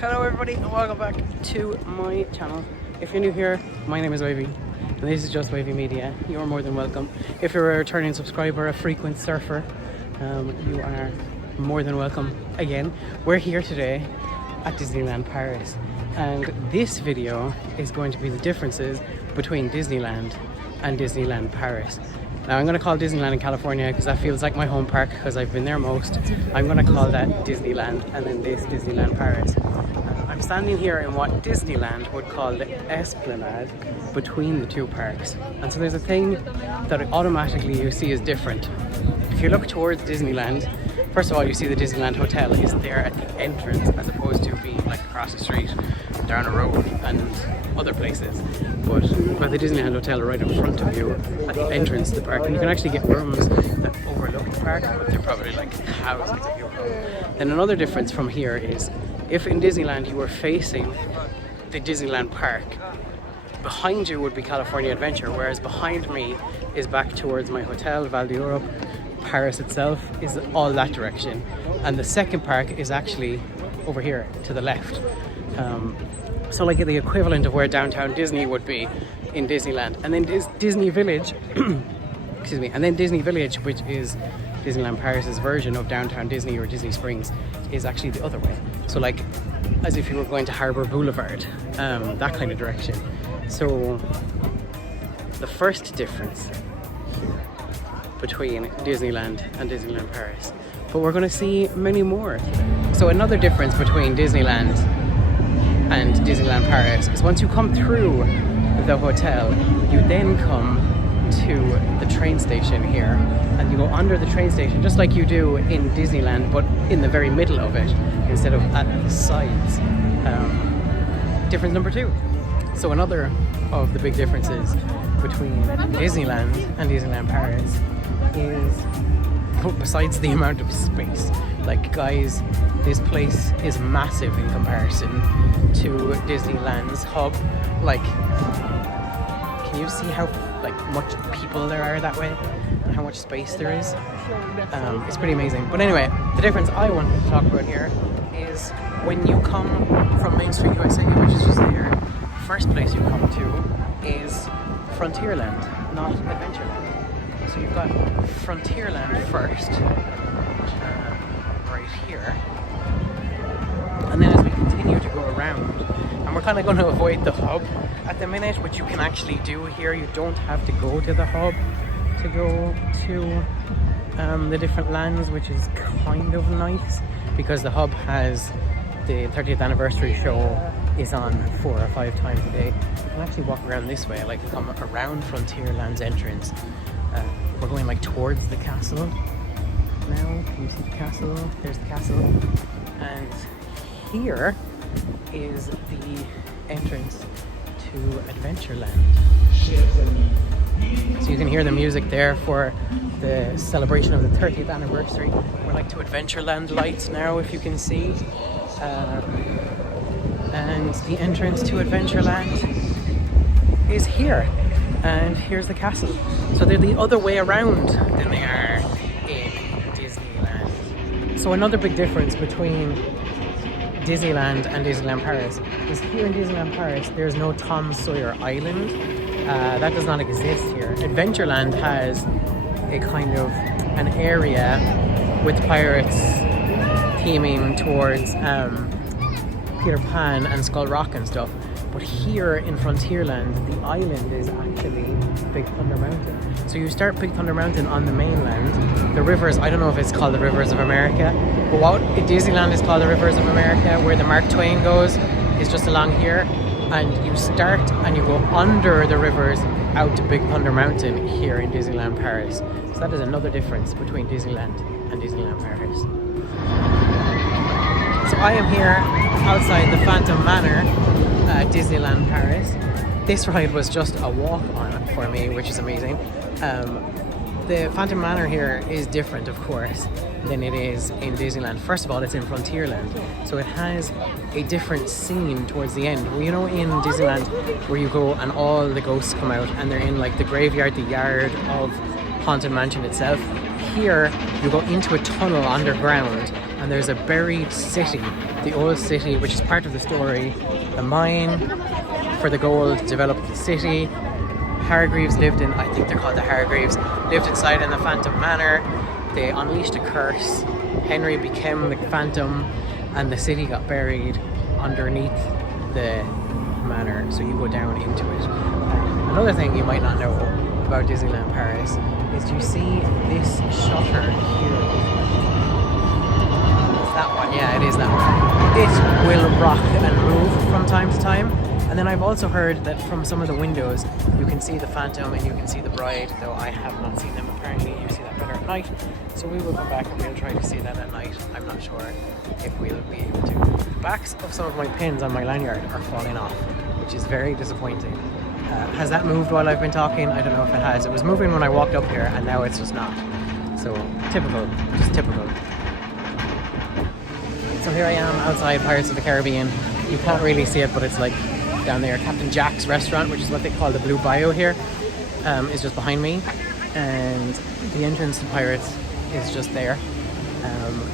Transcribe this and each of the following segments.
Hello everybody and welcome back to my channel. If you're new here, my name is Wavy and this is just Wavy Media. You're more than welcome. If you're a returning subscriber, a frequent surfer, you are more than welcome again. We're here today at Disneyland Paris and this video is going to be the differences between Disneyland and Disneyland Paris. Now I'm going to call Disneyland in California because that feels like my home park because I've been there most. I'm going to call that Disneyland and then this Disneyland Paris. I'm standing here in what Disneyland would call the esplanade between the two parks. And so there's a thing that automatically you see is different. If you look towards Disneyland, first of all you see the Disneyland Hotel is there at the entrance as opposed to being like across the street, down a road and other places. But the Disneyland Hotel right in front of you at the entrance to the park, and you can actually get rooms that overlook the park, but they're probably like thousands of euros. Then another difference from here is if in Disneyland you were facing the Disneyland park, behind you would be California Adventure, whereas behind me is back towards my hotel, Val d'Europe. Paris itself is all that direction, and the second park is actually over here to the left. So like the equivalent of where downtown Disney would be in Disneyland, and then Disney Village excuse me, and then Disney Village, which is Disneyland Paris's version of downtown Disney or Disney Springs, is actually the other way. So like as if you were going to Harbor Boulevard, that kind of direction. So the first difference between Disneyland and Disneyland Paris, but we're going to see many more today. So another difference between Disneyland and Disneyland Paris is once you come through the hotel, you then come to the train station here, and you go under the train station just like you do in Disneyland, but in the very middle of it instead of at the sides. Difference number two. So another of the big differences between Disneyland and Disneyland Paris is, besides the amount of space, like guys, this place is massive in comparison to Disneyland's hub. Like, can you see how much people there are that way and how much space there is? It's pretty amazing. But anyway, the difference I wanted to talk about here is when you come from Main Street USA, which is just there, the first place you come to is Frontierland, not Adventureland. So you've got Frontierland first, right here, and then as we continue to go around, and we're kind of going to avoid the hub at the minute, which you can actually do here. You don't have to go to the hub to go to the different lands, which is kind of nice because the hub has the 30th anniversary show is on 4 or 5 times a day. You can actually walk around this way. I like to come around Frontierland's entrance. We're going like towards the castle now. Can you see the castle? There's the castle, and here is the entrance to Adventureland. So you can hear the music there for the celebration of the 30th anniversary. We're like to Adventureland lights now, if you can see. And the entrance to Adventureland is here. And here's the castle. So they're the other way around than they are in Disneyland. So another big difference between Disneyland and Disneyland Paris is here in Disneyland Paris there's no Tom Sawyer Island. That does not exist here. Adventureland has a kind of an area with pirates theming towards Peter Pan and Skull Rock and stuff. But here in Frontierland, the island is actually Big Thunder Mountain. So you start Big Thunder Mountain on the mainland. The rivers, I don't know if it's called the Rivers of America, but what Disneyland is called the Rivers of America, where the Mark Twain goes, is just along here. And you start and you go under the rivers out to Big Thunder Mountain here in Disneyland Paris. So that is another difference between Disneyland and Disneyland Paris. So I am here outside the Phantom Manor at Disneyland Paris. This ride was just a walk on for me, which is amazing. The Phantom Manor here is different, of course, than it is in Disneyland. First of all, it's in Frontierland, so it has a different scene towards the end. Well, you know, in Disneyland where you go and all the ghosts come out and they're in like the graveyard, the yard of Haunted Mansion itself. Here, you go into a tunnel underground and there's a buried city, the old city, which is part of the story. The mine for the gold developed the city. Hargreaves lived in, I think they're called the Hargreaves, lived inside in the Phantom Manor. They unleashed a curse. Henry became the Phantom, and the city got buried underneath the manor, so you go down into it. Another thing you might not know about Disneyland Paris is you see this shutter here. It's that one, yeah, it is that one. It will rock and move from time to time. And then I've also heard that from some of the windows you can see the Phantom and you can see the Bride, though I have not seen them. Apparently you see that better at night, so we will come back and we'll try to see that at night. I'm not sure if we'll be able to. The backs of some of my pins on my lanyard are falling off, which is very disappointing. Has that moved while I've been talking? I don't know if it has. It was moving when I walked up here and now it's just not. So typical, just typical. So here I am outside Pirates of the Caribbean. You can't really see it, but it's like down there. Captain Jack's restaurant, which is what they call the Blue Bayou here, is just behind me, and the entrance to Pirates is just there.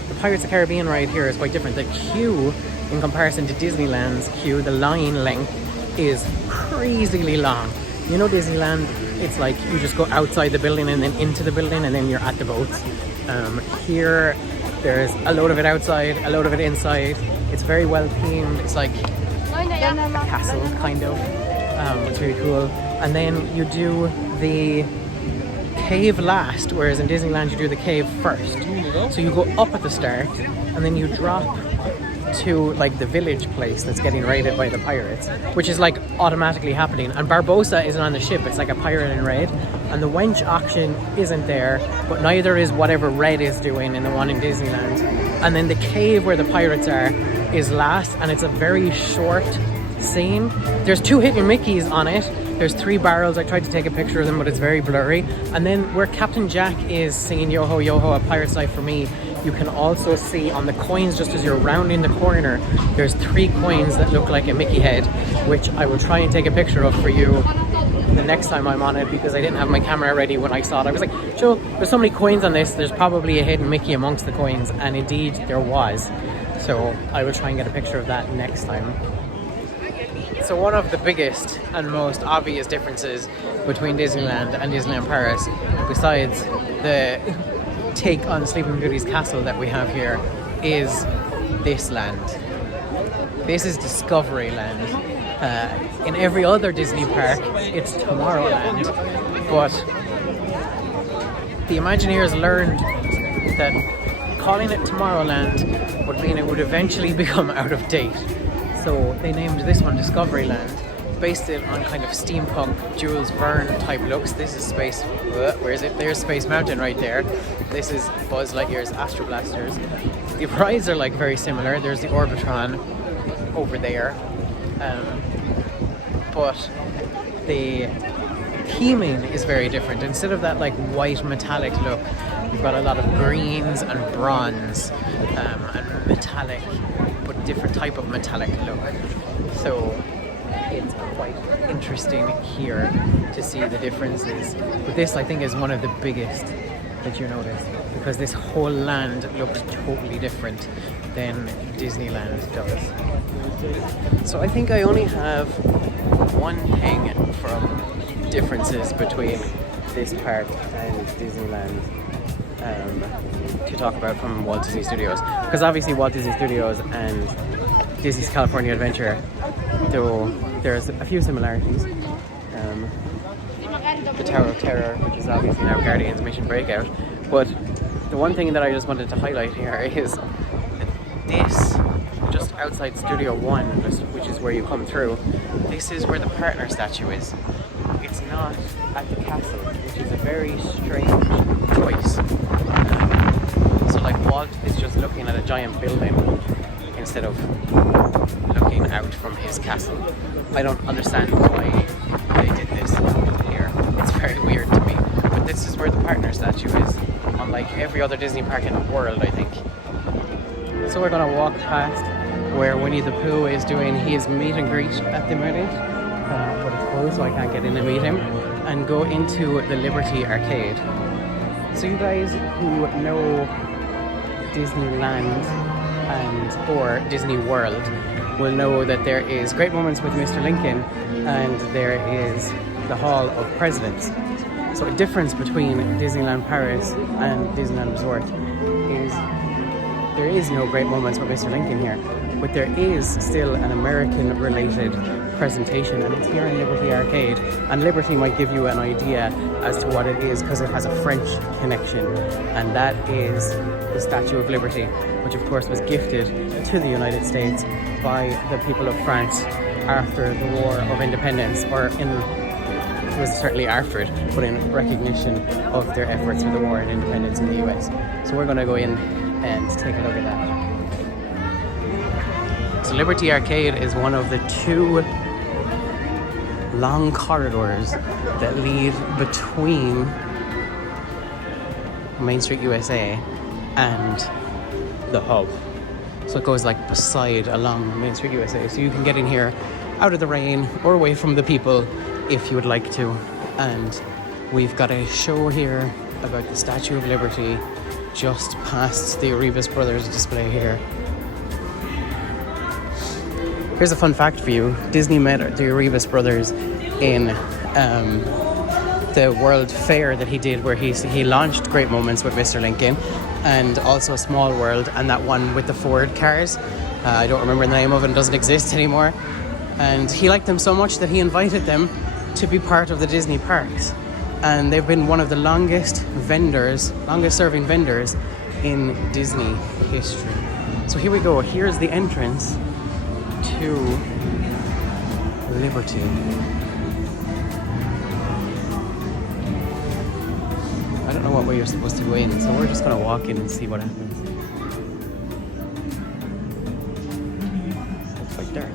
The Pirates of the Caribbean ride here is quite different. The queue, in comparison to Disneyland's queue, the line length is crazily long. You know, Disneyland, it's like you just go outside the building and then into the building and then you're at the boats. Here there's a load of it outside, a load of it inside. It's very well themed. It's like a castle, kind of. It's really cool. And then you do the cave last, whereas in Disneyland you do the cave first. So you go up at the start and then you drop to like the village place that's getting raided by the pirates, which is like automatically happening. And Barbossa isn't on the ship, it's like a pirate in raid. And the wench auction isn't there, but neither is whatever Red is doing in the one in Disneyland. And then the cave where the pirates are is last, and it's a very short scene. There's 2 hidden Mickeys on it. There's 3 barrels. I tried to take a picture of them, but it's very blurry. And then where Captain Jack is singing Yo Ho Yo Ho, A Pirate's Life for Me, you can also see on the coins, just as you're rounding the corner, there's 3 coins that look like a Mickey head, which I will try and take a picture of for you the next time I'm on it, because I didn't have my camera ready when I saw it. I was like, Joe, there's so many coins on this, there's probably a hidden Mickey amongst the coins, and indeed there was. So I will try and get a picture of that next time. So one of the biggest and most obvious differences between Disneyland and Disneyland Paris, besides the take on Sleeping Beauty's castle that we have here, is this land. This is Discoveryland. In every other Disney park, it's Tomorrowland. But the Imagineers learned that calling it Tomorrowland would mean it would eventually become out of date. So they named this one Discoveryland, based it on kind of steampunk Jules Verne type looks. This is Space, where is it? There's Space Mountain right there. This is Buzz Lightyear's Astro Blasters. The rides are like very similar. There's the Orbitron over there. But the theming is very different. Instead of that like white metallic look, you've got a lot of greens and bronze and metallic, but different type of metallic look. So it's quite interesting here to see the differences. But this, I think, is one of the biggest that you notice, because this whole land looks totally different than Disneyland does. So I think I only have one thing from differences between this park and Disneyland to talk about from Walt Disney Studios, because obviously Walt Disney Studios and Disney's California Adventure, though there's a few similarities. The Tower of Terror, which is obviously now Guardians Mission Breakout, but the one thing that I just wanted to highlight here is this, just outside Studio 1, which is where you come through, this is where the partner statue is. It's not at the castle, which is a very strange choice. So like Walt is just looking at a giant building instead of looking out from his castle. I don't understand why they did this here. It's very weird to me. But this is where the partner statue is, unlike every other Disney park in the world, I think. So we're gonna walk past where Winnie the Pooh is doing his meet and greet at the minute. But it's closed, so I can't get in and meet him, and go into the Liberty Arcade. So you guys who know Disneyland and or Disney World will know that there is Great Moments with Mr. Lincoln and there is the Hall of Presidents. So a difference between Disneyland Paris and Disneyland Resort is there is no Great Moments with Mr. Lincoln here, but there is still an American related presentation, and it's here in Liberty Arcade. And Liberty might give you an idea as to what it is because it has a French connection, and that is the Statue of Liberty, which of course was gifted to the United States by the people of France after the War of Independence, or it was certainly after it, but in recognition of their efforts for the War of Independence in the US. So we're going to go in and take a look at that. So Liberty Arcade is one of the two long corridors that lead between Main Street USA and the hub. So it goes like beside along Main Street USA. So you can get in here out of the rain or away from the people if you would like to. And we've got a show here about the Statue of Liberty just past the Arribas Brothers display here. Here's a fun fact for you. Disney met the Arribas Brothers in the World Fair that he did, where he launched Great Moments with Mr. Lincoln and also Small World, and that one with the Ford cars. I don't remember the name of it, it doesn't exist anymore. And he liked them so much that he invited them to be part of the Disney parks. And they've been one of the longest serving vendors in Disney history. So here we go. Here's the entrance to Liberty. I don't know what way you're supposed to go in, so we're just going to walk in and see what happens. It's quite dark.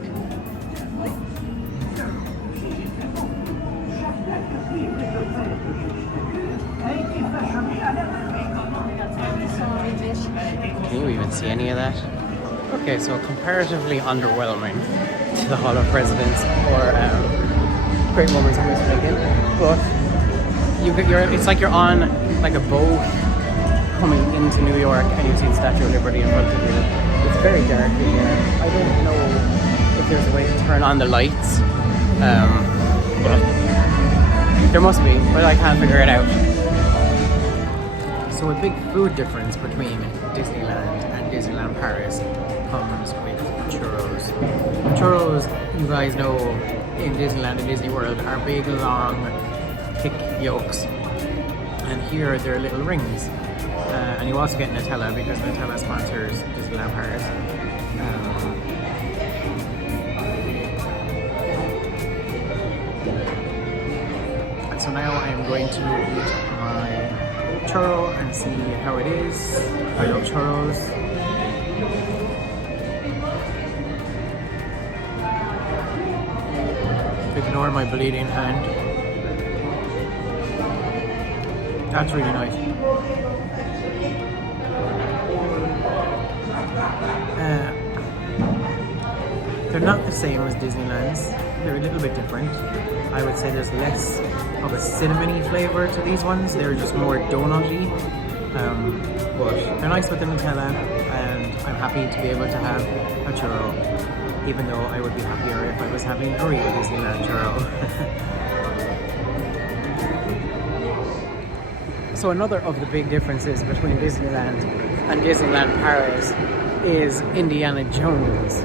Can you even see any of that? Okay, so comparatively underwhelming to the Hall of Presidents or Great Moments of Mr. Lincoln, but it's like you're on like a boat coming into New York and you see the Statue of Liberty in front of you. It's very dark in here. I don't know if there's a way to turn on the lights, but there must be, but I can't figure it out. So a big food difference between Disneyland and Disneyland Paris comes with churros. Churros, you guys know, in Disneyland and Disney World are big, long, thick yolks. And here they're little rings. And you also get Nutella because Nutella sponsors Disneyland Paris. And so now I am going to eat my churro and see how it is. I love churros. Ignore my bleeding hand. That's really nice. They're not the same as Disneyland's. They're a little bit different. I would say there's less of a cinnamony flavour to these ones. They're just more donut-y. But they're nice with the Nutella, and I'm happy to be able to have a churro, even though I would be happier if I was having a real Disneyland churro. So another of the big differences between Disneyland and Disneyland Paris is Indiana Jones.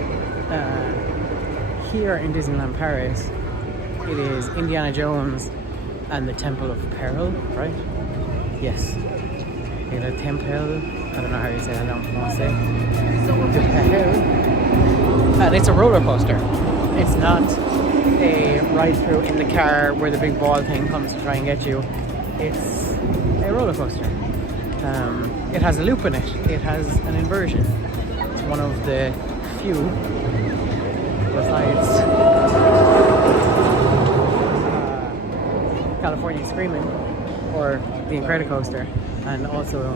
Here in Disneyland Paris, it is Indiana Jones and the Temple of Peril, right? Yes. The Temple, I don't know how you say that, I don't want to say. And it's a roller coaster. It's not a ride through in the car where the big ball thing comes to try and get you. It's a roller coaster. It has a loop in it. It has an inversion. It's one of the few, besides California Screaming or the Incredicoaster, and also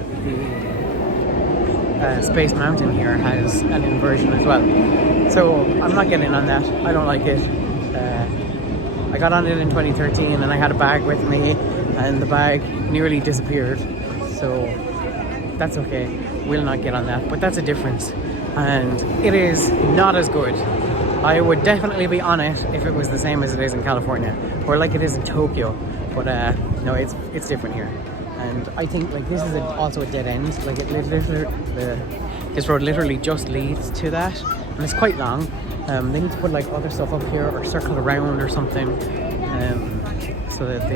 the Space Mountain here has an inversion as well. So I'm not getting on that. I don't like it. I got on it in 2013 and I had a bag with me and the bag nearly disappeared, so that's okay. will not get on that, but that's a difference, and it is not as good. I would definitely be on it if it was the same as it is in California, or like it is in Tokyo, but no, it's different here. And I think like this is also a dead end, like this road literally just leads to that, and it's quite long. They need to put like other stuff up here or circle around or something, so that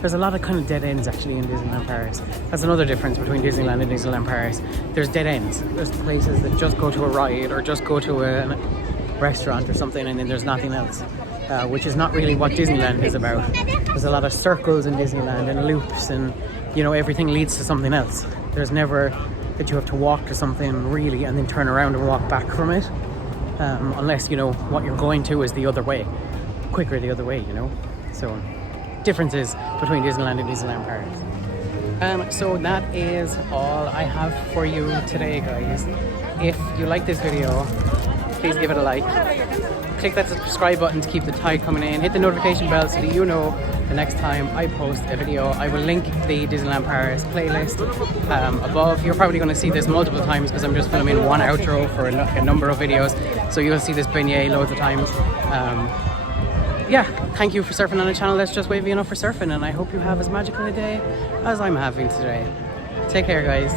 there's a lot of kind of dead ends actually in Disneyland Paris. That's another difference between Disneyland and Disneyland Paris. There's dead ends. There's places that just go to a ride or just go to a restaurant or something, and then there's nothing else, which is not really what Disneyland is about. There's a lot of circles in Disneyland and loops, and you know, everything leads to something else. There's never that you have to walk to something really and then turn around and walk back from it, unless you know what you're going to is the other way, quicker the other way, you know. So differences between Disneyland and Disneyland Paris. So that is all I have for you today, guys. If you like this video, please give it a like. Click that subscribe button to keep the tide coming in. Hit the notification bell so that you know the next time I post a video. I will link the Disneyland Paris playlist above. You're probably going to see this multiple times because I'm just filming one outro for a number of videos. So you'll see this beignet loads of times. Yeah, thank you for surfing on a channel that's just wavy enough for surfing, and I hope you have as magical a day as I'm having today. Take care, guys.